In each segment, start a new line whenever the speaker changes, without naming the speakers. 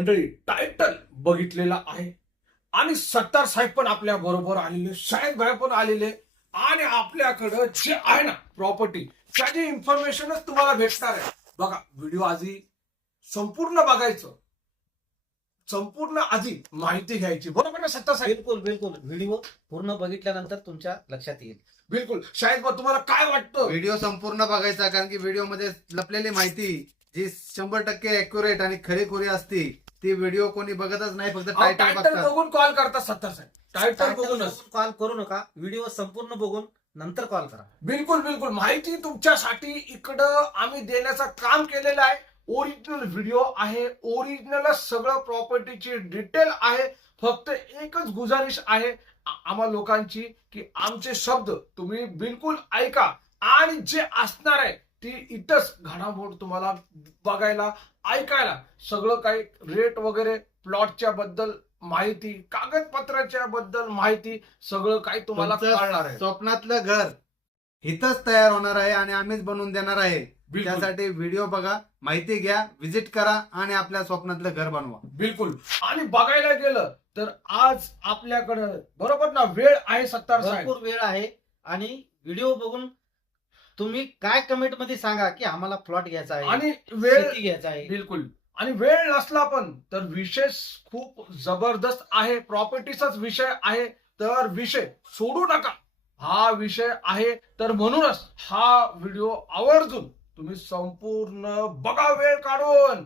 मंडळी टायटल बघितलेला आहे. आणि सत्तार साहेब पण आपल्या बरोबर आलेले शाहीद भाई पण आलेले. आणि आपल्याकडं जे आहे ना प्रॉपर्टी त्याची इन्फॉर्मेशनच तुम्हाला भेटणार आहे. बघा व्हिडिओ आधी संपूर्ण बघायचं. संपूर्ण आधी माहिती घ्यायची. बरोबर ना सत्तार साहेब?
बिलकुल बिलकुल. व्हिडिओ पूर्ण बघितल्यानंतर तुमच्या लक्षात येईल.
बिलकुल. शाहीद भाई तुम्हाला काय वाटतं?
व्हिडिओ संपूर्ण बघायचा कारण की व्हिडिओमध्ये लपलेली माहिती जी शंभर टक्के अॅक्युरेट आणि खरीखुरी असती ती व्हिडिओ कोणी बघतच नाही फक्त टायटल
टायटल
बघतात.
बघून कॉल करतात सत्तार साहेब. टायटल बघूनच.
कॉल करू नका. व्हिडिओ संपूर्ण बघून नंतर कॉल करा.
बिलकुल बिलकुल. माहिती तुमच्यासाठी इकडं आम्ही देण्याचं काम केलेलं आहे. ओरिजिनल व्हिडिओ आहे. ओरिजिनल सगळं प्रॉपर्टीची डिटेल आहे. फक्त एकच गुजारिश आहे आ- आम्हा लोकांची की आमचे शब्द तुम्ही बिलकुल ऐका. आणि जे असणार आहे ती इथंच घडामोड तुम्हाला बघायला ऐकायला. सगळं काही रेट वगैरे प्लॉटच्या बद्दल माहिती कागदपत्राच्या बद्दल माहिती सगळं काही तुम्हाला कळणार आहे.
स्वप्नातलं घर इथंच तयार होणार आहे आणि आम्हीच बनवून देणार आहे. त्यासाठी व्हिडिओ बघा माहिती घ्या व्हिजिट करा आणि आपल्या स्वप्नातलं घर बनवा.
बिलकुल. आणि बघायला गेलं तर आज आपल्याकडं बरोबर ना? वेळ आहे सत्तार साहेब.
भरपूर वेळ आहे आणि व्हिडिओ बघून तुम्ही काय कमेंटमध्ये सांगा की आम्हाला प्लॉट घ्यायचा आहे
आणि वेळ
शेती घ्यायचा आहे?
बिलकुल. आणि वेळ नसला पण तर विषय खूप जबरदस्त आहे प्रॉपर्टीचाच विषय आहे तर विषय सोडू नका. हा विषय आहे तर म्हणूनच हा व्हिडिओ आवर्जून तुम्ही संपूर्ण बघा वेळ काढून.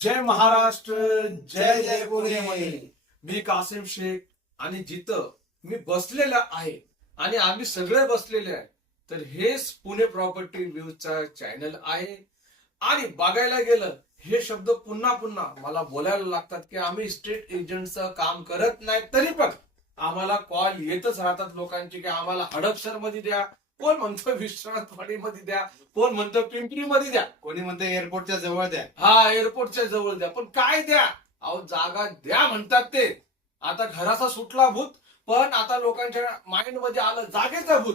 जय महाराष्ट्र जय जय पुणे. मी कासिम शेख आणि जिथं मी बसलेला आहे आणि आम्ही सगळे बसलेले आहे. तर हेच पुणे प्रॉपर्टी न्यूजचा चॅनल आहे. आणि बघायला गेलं हे शब्द पुन्हा पुन्हा मला बोलायला लागतात की आम्ही स्टेट एजंटचं काम करत नाही. तरी पण आम्हाला कॉल येतच राहतात लोकांचे की आम्हाला हडपसरमध्ये द्या कोण म्हणतो विश्रांतवाडी मध्ये द्या कोण म्हणतो पिंपरी मध्ये द्या.
कोणी म्हणते एअरपोर्टच्या जवळ द्या.
हा एअरपोर्टच्या जवळ द्या. पण काय द्या? अहो जागा द्या म्हणतात ते. आता घराचा सुटला भूत. पण आता लोकांच्या माइंडमध्ये आलं जागेचा भूत.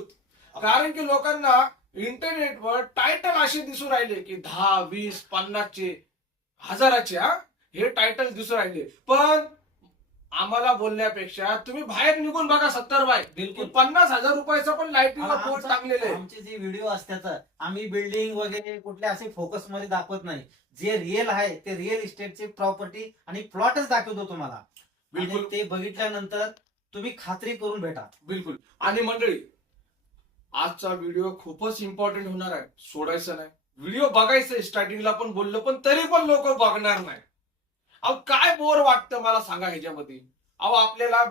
कारण की लोकांना इंटरनेटवर टायटल असे दिसून राहिले की दहा वीस पन्नासचे हजाराचे हा? हे टायटल दिसून राहिले. पण आम्हाला बोलण्यापेक्षा तुम्ही बाहेर निघून बघा सत्तर बाय.
बिलकुल.
पन्नास हजार रुपयाचा पण
आमचा-
बोर्ड टाकलेले.
आमचे जे व्हिडिओ असतात आम्ही बिल्डिंग वगैरे कुठले असे फोकसमध्ये दाखवत नाही. जे रिअल आहे ते रिअल इस्टेटची प्रॉपर्टी आणि प्लॉटच दाखवतो तुम्हाला.
बिलकुल.
ते बघितल्यानंतर तुम्ही खात्री करून भेटा.
बिलकुल. आणि मंडळी आजचा व्हिडिओ खूपच इम्पॉर्टंट होणार आहे. सोडायचं नाही. व्हिडिओ बघायचं स्टार्टिंगला पण बोललो पण तरी पण लोक बघणार नाही. अहो काय बोर वाटतं मला सांगा ह्याच्यामध्ये. अहो आपल्याला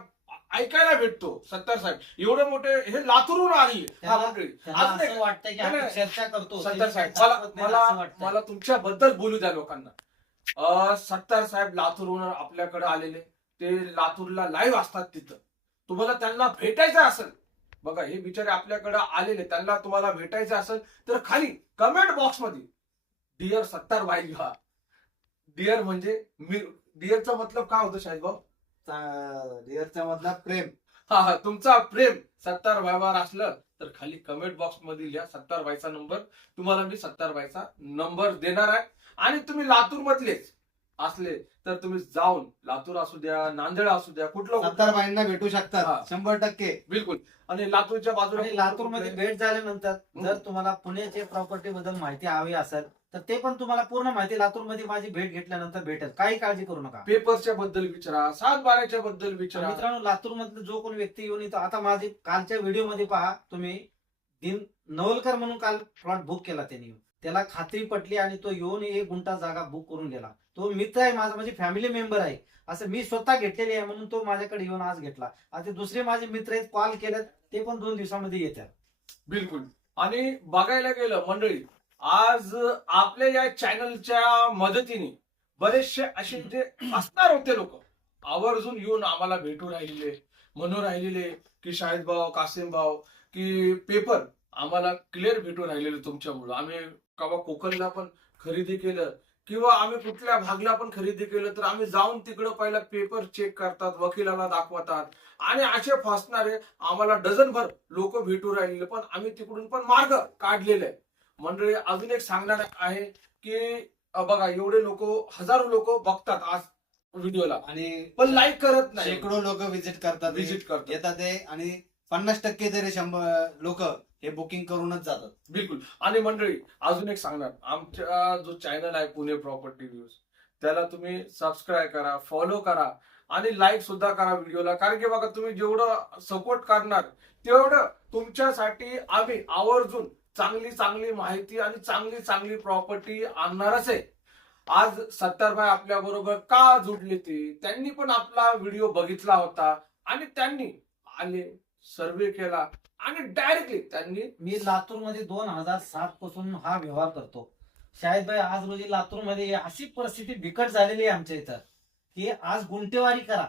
ऐकायला भेटतो. सत्तर साहेब एवढे मोठे हे लातूरून आले.
चर्चा करतो.
सत्तार साहेब मला. मला तुमच्याबद्दल बोलू द्या लोकांना. सत्तार साहेब लातूरहून आपल्याकडे आलेले. ते लातूरला लाईव्ह असतात तिथं. तुम्हाला त्यांना भेटायचं असेल. बघा हे बिचारे आपल्याकडे आलेले त्यांना तुम्हाला भेटायचं असेल तर खाली कमेंट बॉक्समध्ये डिअर सत्तार बाई लिहा डिअर म्हणजे मी डिअरचा मतलब काय होतं शाहीद भाऊ?
रिअरच्या मधला प्रेम.
हा हा तुमचा प्रेम सत्तार भाईवर असलं तर खाली कमेंट बॉक्समध्ये लिहा सत्तार बाईचा नंबर तुम्हाला मी सत्तार बाईचा नंबर देणार आहे. आणि तुम्ही लातूर मधलेच असले तर तुम्ही जाऊन लातूर असू द्या नांदेड असू द्या कुठलं
सत्तर
कुठलं
बाईंना भेटू
हा.
शकतात शंभर टक्के.
बिलकुल. आणि लातूरच्या बाजूला
आणि
लातूरमध्ये
भेट झाल्यानंतर जर तुम्हाला पुण्याचे प्रॉपर्टी बद्दल माहिती हवी असेल तर ते पण तुम्हाला पूर्ण माहिती लातूरमध्ये माझी भेट घेतल्यानंतर भेटेल. काही काळजी करू नका.
पेपरच्या बद्दल विचारा सात बाराच्या बद्दल विचारा.
मित्रांनो लातूर मधलं जो कोणी व्यक्ती येऊन येतो आता माझी कालच्या व्हिडिओमध्ये पहा तुम्ही दिन नवलकर म्हणून काल प्लॉट बुक केला त्यांनी. त्याला खात्री पटली आणि तो येऊन एक गुंठा जागा बुक करून गेला. तो मित्र आहे माझा म्हणजे फॅमिली मेंबर आहे. असं मी स्वतः घेतलेली आहे म्हणून तो माझ्याकडे येऊन आज घेतला. आता दुसरे माझे मित्र आहेत कॉल केलेत ते पण दोन दिवसामध्ये येतात.
बिलकुल. आणि बघायला गेलं मंडळी आज आपल्या या चॅनलच्या मदतीने बरेचसे असे जे असणार होते लोक. आवर्जून येऊन आम्हाला भेटू राहिलेले म्हणून राहिलेले की शाहिद भाऊ कासिम भाऊ की पेपर आम्हाला क्लिअर भेटून राहिलेले तुमच्यामुळं. आम्ही कवा कोकणला पण खरेदी केलं किंवा आम्ही कुठल्या भागला पण खरेदी केलं तर आम्ही जाऊन तिकडं पहिला पेपर चेक करतात वकिलाला दाखवतात. आणि असे फसणारे आम्हाला डझनभर लोक भेटू राहिलेले पण आम्ही तिकडून पण मार्ग काढलेले मंडळी अजून एक सांगणार आहे की बघा एवढे लोक हजारो लोक बघतात आज व्हिडिओला.
आणि
पण लाईक करत नाही.
शेकडो लोक विजिट करतात
व्हिजिट करतात.
येतात ते आणि पन्नास टक्के तरी शंभर लोक हे बुकिंग करूनच जातात.
बिलकुल. आणि मंडळी अजून एक सांगणार. आमचा जो चॅनल आहे पुणे प्रॉपर्टी व्ह्यूज त्याला तुम्ही सबस्क्राईब करा फॉलो करा आणि लाईक सुद्धा करा व्हिडिओला कारण की बघा तुम्ही जेवढं सपोर्ट करणार तेवढं तुमच्यासाठी आम्ही आवर्जून चांगली चांगली माहिती आणि चांगली चांगली प्रॉपर्टी आणणारच आहे. आज सत्तारबाई आपल्या बरोबर का जुडले ते? त्यांनी पण आपला व्हिडिओ बघितला होता आणि त्यांनी आले सर्वे केला. आणि डायरेक्टली त्यांनी
मी लातूरमध्ये दोन हजार सात पासून हा व्यवहार करतो. शाहिद भाई आज रोजी लातूरमध्ये अशी परिस्थिती बिकट झालेली आहे आमच्या इथं. की आज गुंटेवारी करा.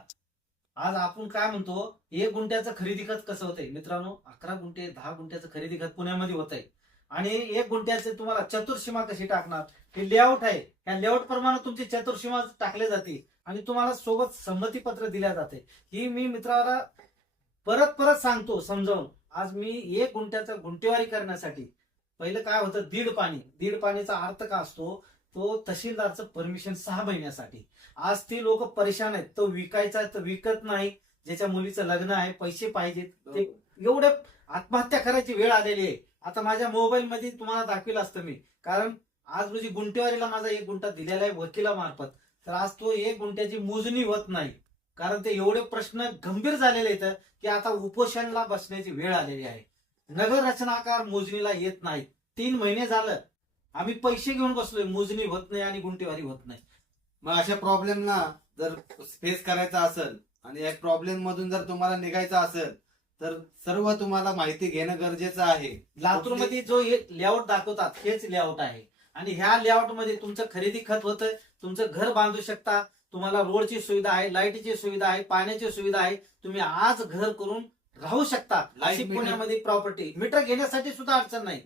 आज आपण काय म्हणतो एक गुंट्याचं खरेदी खत कसं होतंय? मित्रांनो अकरा गुंठे दहा गुंट्याचं खरेदी खत पुण्यामध्ये होत आहे आणि एक गुंट्याचे तुम्हाला चतुर्सीमा कशी टाकणार? हे लेआउट आहे. या लेआउट प्रमाणे तुमची चतुर्सीमा टाकले जाते. आणि तुम्हाला सोबत संमती पत्र दिल्या जाते. ही मी मित्राला परत परत सांगतो समजावून. आज मी एक गुंठ्याचा गुंटेवारी करण्यासाठी पहिलं काय होतं दीड पाणी. दीड पाणीचा अर्थ का असतो? तो तहसीलदारचं परमिशन सहा महिन्यासाठी. आज ती लोक परेशान आहेत. तो विकायचा तर विकत नाही. ज्याच्या मुलीचं लग्न आहे पैसे पाहिजेत. ते एवढे आत्महत्या करायची वेळ आलेली आहे. आता माझ्या मोबाईल मध्ये तुम्हाला दाखविलं असतं मी. कारण आज रोजी गुंटेवारीला माझा एक गुंठा दिलेला आहे वकिलामार्फत. तर आज तो एक गुंठ्याची मोजणी होत नाही. कारण ते एवढे प्रश्न गंभीर झालेले आहेत की आता उपोषणला बसण्याची वेळ आलेली आहे. नगर रचनाकार मोजणीला येत नाहीत तीन महिने झालं. आम्ही पैसे घेऊन बसलोय. मोजणी होत नाही आणि गुंटेवारी होत नाही.
मग अशा प्रॉब्लेमना जर फेस करायचा असेल आणि या प्रॉब्लेम मधून जर तुम्हाला निघायचं असेल तर सर्व तुम्हाला माहिती घेणं गरजेचं आहे.
लातूरमध्ये जो लेआउट दाखवतात हेच लेआउट आहे. आणि ह्या लेआउटमध्ये तुमचं खरेदी खत होतं. तुमचं घर बांधू शकता. तुम्हाला रोडची सुविधा आहे लाईटची सुविधा आहे पाण्याची सुविधा आहे तुम्ही आज घर करून राहू शकता. अशी पुण्यामध्ये प्रॉपर्टी मीटर घेण्यासाठी सुद्धा अडचण नाही.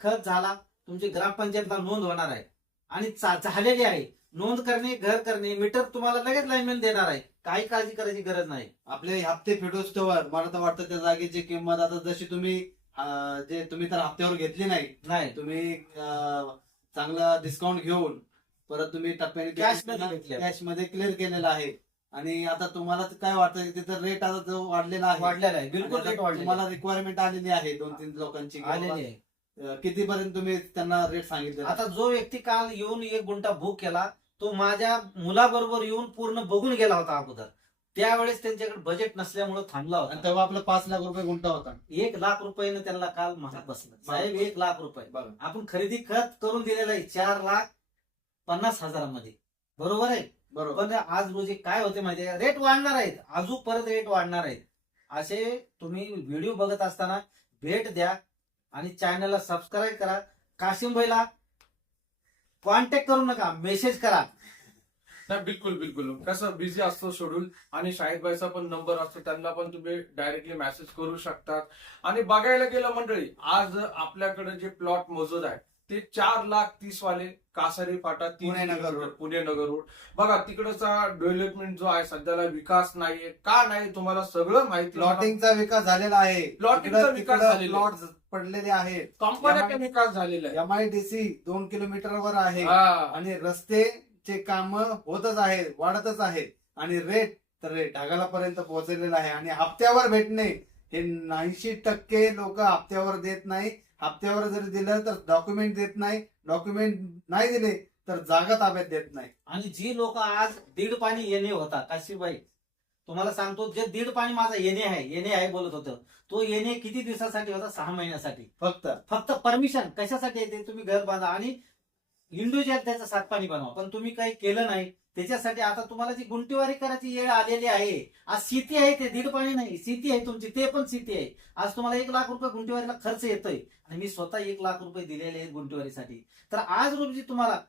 खत झाला तुमची ग्रामपंचायतला नोंद होणार आहे. आणि झालेली आहे. नोंद करणे घर करणे मीटर तुम्हाला लगेच लाईनमॅन देणार आहे. काही काळजी करायची गरज नाही.
आपले हप्ते फेडोस्तवर मला तर वाटतं त्या जागेची किंमत आता जशी तुम्ही जे तुम्ही तर हप्त्यावर घेतली नाही
नाही.
तुम्ही चांगला डिस्काउंट घेऊन परत तुम्ही टप्प्याने. कॅशमध्ये क्लिअर केलेला आहे. आणि आता तुम्हाला काय वाटतं तिथं रेट आता जो वाढलेला आहे
वाढलेला आहे. बिलकुल रेट
तुम्हाला रिक्वायरमेंट आलेली आहे दोन तीन लोकांची
आलेली आहे.
अं, कितीपर्यंत तुम्ही त्यांना रेट सांगितले
आता जो व्यक्ती काल येऊन एक गुंठा बुक केला तो माझ्या मुलाबरोबर येऊन पूर्ण बघून गेला होता अगोदर. त्यावेळेस त्यांच्याकडे बजेट नसल्यामुळे थांबला होता.
तेव्हा आपला पाच लाख रुपये गुंठा होता.
एक लाख रुपयानं त्यांना काल महाग बसलं. साहेब एक लाख रुपये.
बघा.
आपण खरेदी खत करून दिलेलं आहे. चार लाख पन्नास हजारामध्ये. बरोबर आहे?
बरोबर.
पण आज रोजी काय होते माहिती आहे रेट वाढणार आहेत. अजून परत रेट वाढणार आहेत. असे तुम्ही व्हिडिओ बघत असताना भेट द्या आणि चॅनलला सबस्क्राईब करा. काशिम भाईला कॉन्टॅक्ट करू नका. मेसेज करा.
नाही बिलकुल बिलकुल. कसं बिझी असतो शेड्यूल आणि शाहिदबाईचा पण नंबर असतो. त्यांना पण तुम्ही डायरेक्टली मेसेज करू शकतात. आणि बघायला गेलं मंडळी आज आपल्याकडे जे प्लॉट मोजूद आहे ते चार लाख तीस वाले कासारी फाटा
पुणे नगर रोड.
पुणे नगर रोड. बघा तिकडचा डेव्हलपमेंट जो आहे सध्याला विकास नाहीये का नाही तुम्हाला सगळं माहिती
प्लॉटिंगचा विकास झालेला आहे.
प्लॉटिंगचा विकास झालेला आहे.
प्लॉट पडलेले आहेत
कंपन्याचा विकास झालेला आहे.
एम आय डी सी दोन किलोमीटरवर आहे. आणि रस्तेचे काम होतच आहेत वाढतच आहेत. आणि रेट तर रेट ढगालापर्यंत पोहोचलेला आहे. आणि हप्त्यावर भेटणे हे ऐंशी टक्के लोक हप्त्यावर देत नाही हप्त्यावर जर दिलं तर डॉक्युमेंट देत नाही डॉक्युमेंट नाही दिले तर जागा ताब्यात देत नाही.
आणि जी लोक आज दीड पाणी येणे होता काशीबाई तुम्हाला सांगतो जे दीड पाणी माझा येणे आहे येणे आहे बोलत होतं तो येणे किती दिवसासाठी होता? सहा महिन्यासाठी.
फक्त.
फक्त परमिशन कशासाठी येते तुम्ही घर बांधा आणि इंडिव्हिज्युअल त्याचा सातपाणी बनवा. पण तुम्ही काही केलं नाही त्याच्यासाठी आता तुम्हाला जी गुंटीवारी करायची वेळ आलेली आहे आज शेती आहे ते दीड पाणी नाही शेती आहे तुमची ते पण शेती आहे. आज तुम्हाला एक लाख रुपये गुंटीवारीला खर्च येतोय आणि मी स्वतः एक लाख रुपये दिलेले आहेत गुंटीवारीसाठी तर आज रोजी तुम्हाला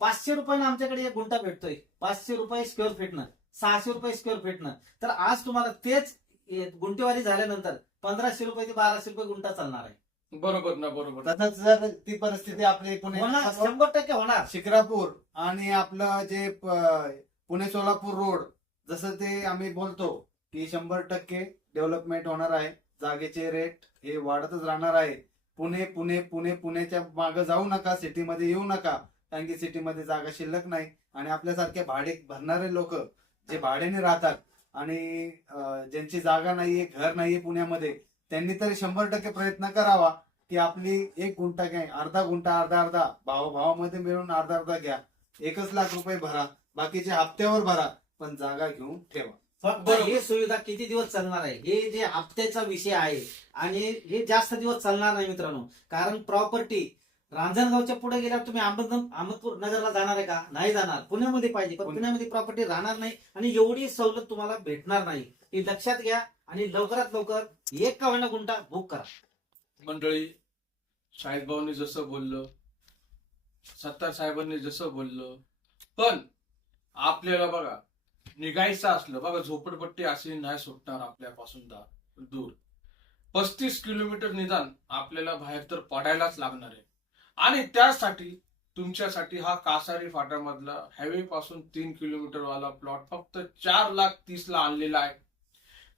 पाचशे रुपयानं आमच्याकडे एक गुंठा भेटतोय. पाचशे रुपये स्क्वेअर फीटनं सहाशे रुपये स्क्वेअर फीटनं तर आज तुम्हाला तेच गुंटीवारी गुंटेवारी झाल्यानंतर पंधराशे रुपये ते बाराशे रुपये गुंठा चालणार आहे.
बरोबर ना बरोबर.
तसंच जर ती परिस्थिती आपली पुणे
होणार शंभर टक्के होणार.
शिक्रापूर आणि आपलं जे प- पुणे सोलापूर रोड जसं ते आम्ही बोलतो की शंभर टक्के डेव्हलपमेंट होणार आहे. जागेचे रेट हे वाढतच राहणार आहे. पुणे पुणे पुणे पुण्याच्या मागे जाऊ नका सिटीमध्ये येऊ नका कारण की सिटीमध्ये जागा शिल्लक नाही. आणि आपल्यासारखे भाडे भरणारे लोक जे भाड्याने राहतात आणि अं, ज्यांची जागा नाहीये घर नाहीये पुण्यामध्ये त्यांनी तरी शंभर टक्के प्रयत्न करावा की आपली एक गुंठा घ्या अर्धा गुंठा अर्धा अर्धा भाव भावामध्ये मिळून अर्धा अर्धा घ्या. एकच लाख रुपये भरा बाकीचे हप्त्यावर भरा पण जागा घेऊन ठेवा.
फक्त. हे सुविधा किती दिवस चालणार आहे? हे जे हप्त्याचा विषय आहे आणि हे जास्त दिवस चालणार नाही मित्रांनो कारण प्रॉपर्टी रांजणगावच्या पुढे गेल्यावर तुम्ही अहमद अहमदपूर नगरला जाणार आहे का? नाही जाणार. पुण्यामध्ये पाहिजे पण
पुणे-
पुण्यामध्ये प्रॉपर्टी राहणार नाही आणि एवढी सवलत तुम्हाला भेटणार नाही. ही लक्षात घ्या आणि लवकरात लवकर एक का गुंठा बुक करा.
मंडळी शाहिद जसं बोललं सत्तार साहेबांनी जसं बोललं पण आपल्याला बघा निघायचं असलं बघा झोपडपट्टी अशी नाही सुटणार आपल्यापासून दा- दूर. पस्तीस किलोमीटर निदान आपल्याला बाहेर तर पडायलाच लागणार आहे. आणि त्यासाठी तुमच्यासाठी हा कासारी फाटामधला हायवे पासून तीन किलोमीटर वाला प्लॉट फक्त चार लाख तीस ला आणलेला आहे.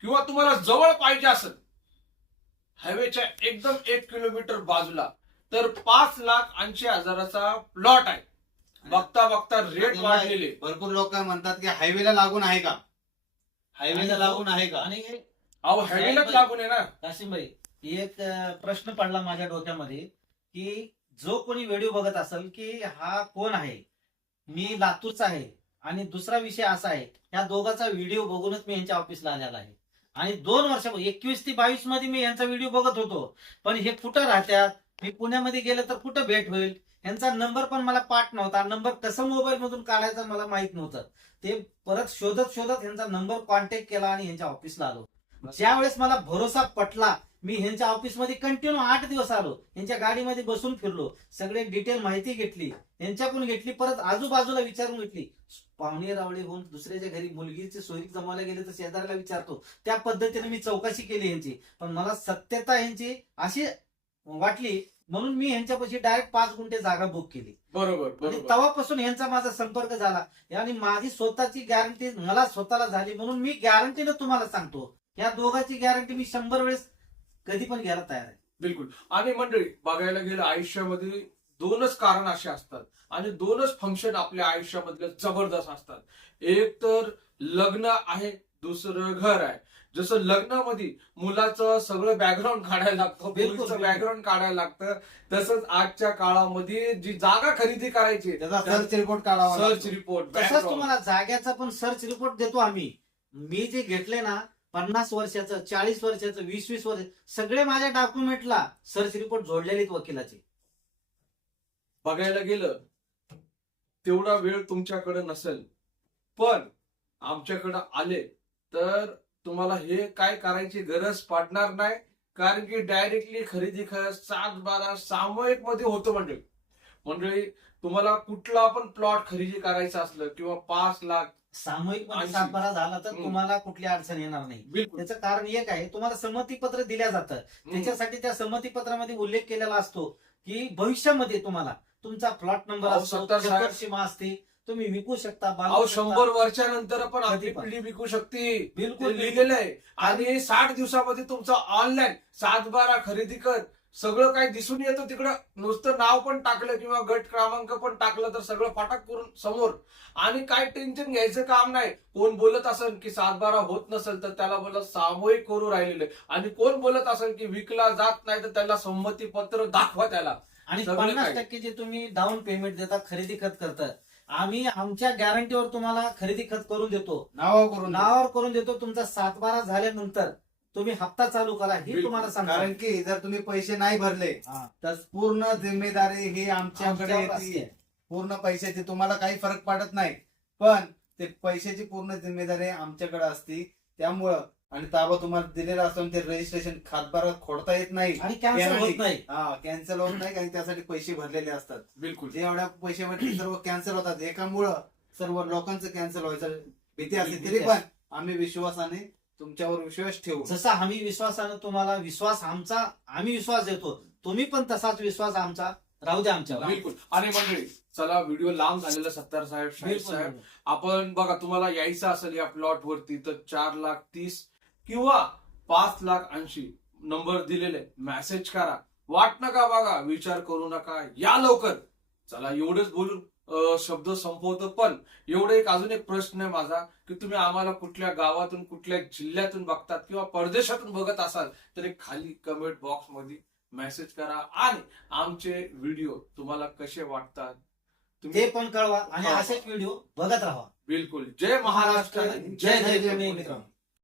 किंवा तुम्हाला जवळ पाहिजे असेल हायवेच्या एकदम एक किलोमीटर बाजूला तर पाच लाख ऐंशी हजाराचा प्लॉट आहे. बघता बघता रेट वाढलेले
भरपूर लोक म्हणतात की हायवेला लागून आहे का? हायवेला लागून आहे का?
आणि
अहो हायवेलाच लागून आहे ना.
काशिमभाई एक अं, प्रश्न पडला माझ्या डोक्यामध्ये की जो कोणी व्हिडिओ बघत असेल की हा कोण आहे? मी लातूरचा आहे. आणि दुसरा विषय असा आहे या दोघांचा व्हिडिओ बघूनच मी यांच्या ऑफिसला आलेला आहे. आणि दोन वर्ष एकवीस ते बावीसमध्ये मी यांचा व्हिडिओ बघत होतो. पण हे कुठं राहतात मी पुण्यामध्ये गेलं तर कुठं भेट होईल? यांचा नंबर पण मला पाठ नव्हता. नंबर कसं मोबाईल मधून काढायचा मला माहीत नव्हतं. ते परत शोधत शोधत यांचा नंबर कॉन्टॅक्ट केला आणि यांच्या ऑफिसला आलो. ज्यावेळेस मला भरोसा पटला मी ह्यांच्या ऑफिसमध्ये कंटिन्यू आठ दिवस आलो यांच्या गाडीमध्ये बसून फिरलो सगळे डिटेल माहिती घेतली यांच्याकडून घेतली परत आजूबाजूला विचारून घेतली. पाहुणे रावळे होऊन दुसऱ्याच्या घरी मुलगीची सोयी जमायला गेले तर शेजाऱ्याला विचारतो. त्या पद्धतीने मी चौकशी केली यांची पण मला सत्यता यांची अशी वाटली म्हणून मी यांच्यापाशी डायरेक्ट पाच गुंठे जागा बुक केली.
बरोबर
आणि तेव्हापासून यांचा माझा संपर्क झाला. आणि माझी स्वतःची गॅरंटी मला स्वतःला झाली म्हणून मी गॅरंटीनं तुम्हाला सांगतो. या दोघांची गॅरंटी मी शंभर वेळेस कधी पण घ्यायला तयार आहे.
बिलकुल. आणि मंडळी बघायला गेलं आयुष्यामध्ये दोनच कारण असे असतात. आणि दोनच फंक्शन आपल्या आयुष्यामधले जबरदस्त असतात. एक तर लग्न आहे दुसरं घर आहे. जसं लग्नामध्ये मुलाचं सगळं बॅकग्राऊंड काढायला लागतं
बिलकुल,
मुलीचं
बिलकुल.
बॅकग्राऊंड काढायला लागतं. तसंच आजच्या काळामध्ये जी जागा खरेदी करायची
सर्च रिपोर्ट काढावा
सर्च. रिपोर्ट
तसंच तुम्हाला जाग्याचा पण सर्च रिपोर्ट देतो आम्ही. मी जे घेतले ना पन्नास वर्षाचं चाळीस वर्षाचं वीस वीस वर्ष सगळे माझ्या डॉक्युमेंटला सर्च रिपोर्ट जोडलेले आहेत वकिलाचे.
बघायला गेलं तेवढा वेळ तुमच्याकडे नसेल. पण आमच्याकडे आले तर तुम्हाला हे काय करायची गरज पडणार नाही कारण की डायरेक्टली खरेदी खरं सात बारा सामूहिकमध्ये होतं मंडळी. मंडळी तुम्हाला कुठला पण प्लॉट खरेदी करायचा असलं किंवा पाच लाख
सामूहिकमध्ये
ऐंशी.
सातबारा झाला तर
हम्म.
तुम्हाला कुठली अडचण येणार नाही
बिलकुल
त्याचं कारण एक आहे तुम्हाला संमतीपत्र दिल्या जातं. त्याच्यासाठी त्या संमतीपत्रामध्ये उल्लेख केलेला असतो की भविष्यामध्ये तुम्हाला तुमचा प्लॉट नंबर
अहो,
असतो
सत्तर साहेब-
चक्कर सीमा असते तुम्ही विकू शकता बांधू
अहो
शकता.
शंभर वर्षानंतर पण आपली
कधी पण.
पिढी विकू शकते
बिलकुल
ते लिहिलेलं आहे आणि साठ दिवसामध्ये तुमचं ऑनलाईन सात बारा खरेदी कर सगळं काही दिसून येतं तिकडं. नुसतं नाव पण टाकलं किंवा गट क्रमांक पण टाकलं तर सगळं फाटाक करून समोर. आणि काय टेन्शन घ्यायचं काम नाही. कोण बोलत असेल की सात बारा होत नसेल तर त्याला बोलत सामूहिक करू राहिलेलं. आणि कोण बोलत असेल की विकला जात नाही तर त्याला संमती पत्र दाखवा त्याला.
आणि पन्नास. टक्के जे तुम्ही डाऊन पेमेंट देता खरेदी खत करता आम्ही आमच्या गॅरंटीवर तुम्हाला खरेदी खत करून देतो.
नाव करून.
नावावर करून देतो. तुमचा सातबारा झाल्यानंतर तुम्ही हप्ता चालू करा ही. तुम्हाला सांगतो.
कारण की जर तुम्ही पैसे नाही भरले
हा.
तर पूर्ण जिम्मेदारी ही आमच्याकडे
आमच्यावर
येते.
असते.
पूर्ण पैशाची तुम्हाला काही फरक पडत नाही. पण ते पैशाची पूर्ण जिम्मेदारी आमच्याकडे असती. त्यामुळं आणि ताबा तुम्हाला दिलेला असून ते रजिस्ट्रेशन खातबारात खोडता येत नाही.
आणि कॅन्सल होत
Penalty.
नाही.
हा कॅन्सल होत नाही कारण त्यासाठी पैसे भरलेले असतात.
बिलकुल.
जे एवढ्या पैसे भरले सर्व कॅन्सल होतात. एकामुळं सर्व लोकांचं कॅन्सल व्हायचं. भीती असते तरी पण आम्ही विश्वासाने तुमच्यावर विश्वास ठेवू
जसा आम्ही विश्वासानं तुम्हाला विश्वास आमचा आम्ही विश्वास देतो तुम्ही पण तसाच विश्वास आमचा राहू द्या आमच्यावर.
बिलकुल. आणि मंडळी चला व्हिडिओ लांब झालेला सत्तार साहेब शाहीर साहेब. आपण बघा तुम्हाला यायचं असेल या प्लॉट वरती तर चार लाख तीस किंवा पाच लाख ऐंशी नंबर दिलेले. मेसेज करा. वाट नका बघा विचार करू नका. या लवकर. चला एवढंच बोलून. शब्द संपवतो. पण एवढं एक अजून एक प्रश्न आहे माझा की तुम्ही आम्हाला कुठल्या गावातून कुठल्या जिल्ह्यातून बघतात किंवा परदेशातून बघत असाल तर एक खाली कमेंट बॉक्समध्ये मेसेज करा. आणि आमचे व्हिडिओ तुम्हाला कसे वाटतात? तुम्ही
ते पण कळवा. आणि. असेच व्हिडिओ बघत राहा.
बिलकुल. जय महाराष्ट्र.
जय जय मित्रांनो.